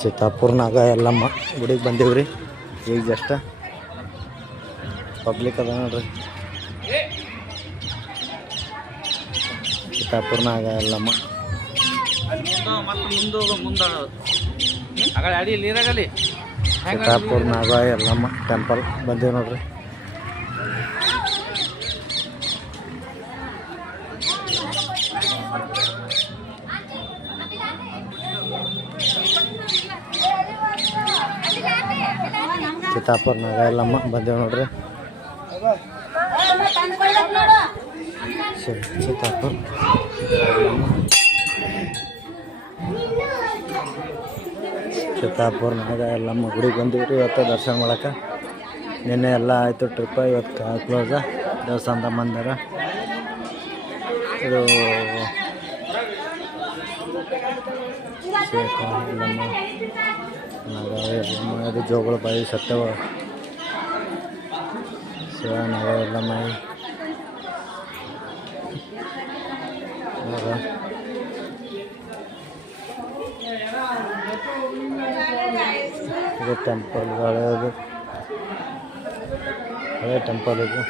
ಚಿತ್ತಾಪುರ್ನಾಗ ಎಲ್ಲಮ್ಮ ಗುಡಿಗೆ ಬಂದೀವ್ರಿ. ಈಗ just public ಅದ ನೋಡ್ರಿ. ಚಿತ್ತಾಪುರ್ನಾಗ ಎಲ್ಲಮ್ಮ ಚಿತ್ತಾಪುರ್ನಾಗ ಎಲ್ಲಮ್ಮ ಟೆಂಪಲ್ ಬಂದೀವಿ ನೋಡ್ರಿ. ಚಿತ್ತಾಪುರ್ನಾಗ ಎಲ್ಲಮ್ಮ ಬಂದೇವು ನೋಡ್ರಿ. ಚಿತ್ತಾಪುರ್ ಚಿತ್ತಾಪುರ್ನಾಗ ಎಲ್ಲಮ್ಮ ಗುಡಿಗೆ ಬಂದೀವ್ರಿ. ಇವತ್ತು ದರ್ಶನ ಮಾಡಕ್ಕೆ ನಿನ್ನೆ ಎಲ್ಲ ಆಯಿತು ಟ್ರಿಪ್. ಇವತ್ತು ಕ್ಲೋಸ ದೇವಸ್ಥಾನದ ಮಂದಿರ ಇದು ಎಲ್ಲಮ್ಮ ಇದು ಜೋಗಳ ಬಾಯಿ ಸತ್ಯವ ಶಿವನಗ ಎಲ್ಲಮ್ಮ ಇದು ಟೆಂಪಲ್ ಹಳೆ ಟೆಂಪಲ್ ಇದು.